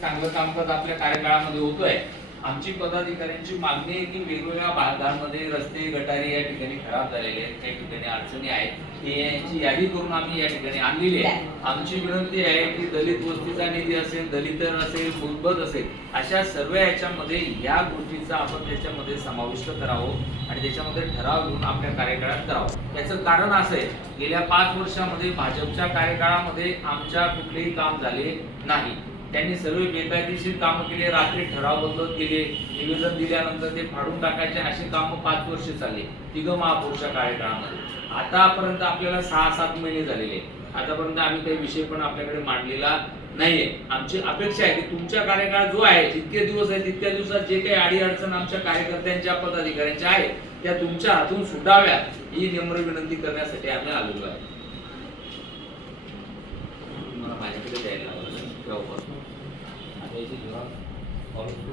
चांगलं कामकाज आपल्या कार्यकाळामध्ये होतोय. आमची पदाधिकाऱ्यांची मागणी आहे की वेगवेगळ्या भागांमध्ये रस्ते गटारी या ठिकाणी खराब झालेले आहेत काही ठिकाणी अडचणी आहेत. हे यांची यादी करून आम्ही या ठिकाणी आणलेली आहे. आमची विनंती आहे की दलित वस्तीचा निधी असेल दलित असेल मूलभूत असेल अशा सर्व याच्यामध्ये या गोष्टीचा आपण त्याच्यामध्ये समाविष्ट करावं आणि त्याच्यामध्ये ठराव घेऊन आपल्या कार्यकाळात करावं. याचं कारण असं आहे गेल्या पाच वर्षामध्ये भाजपच्या कार्यकाळामध्ये आमच्या कुठलेही काम झाले नाही. त्यांनी सर्व बेकायदेशीर कामं केले रात्री ठराव बदलत गेले निवेदन दिल्यानंतर ते फाडून टाकायचे अशी कामं पाच वर्ष चालले. तिघ महापुरुषा कार्यकाळामध्ये. आतापर्यंत आपल्याला सहा सात महिने झालेले आतापर्यंत आम्ही काही विषय पण आपल्याकडे मांडलेला नाहीये. आमची अपेक्षा आहे की तुमच्या कार्यकाळ जो आहे जितके दिवस आहे तितक्या दिवसात जे काही अडी अडचण आमच्या कार्यकर्त्यांच्या पदाधिकाऱ्यांच्या आहेत त्या तुमच्या हातून सुटाव्या ही नम्र विनंती करण्यासाठी आम्ही आलेलो आहे. मला माझ्याकडे द्यायला অবস্থা আর এই যে ধরুন অল্প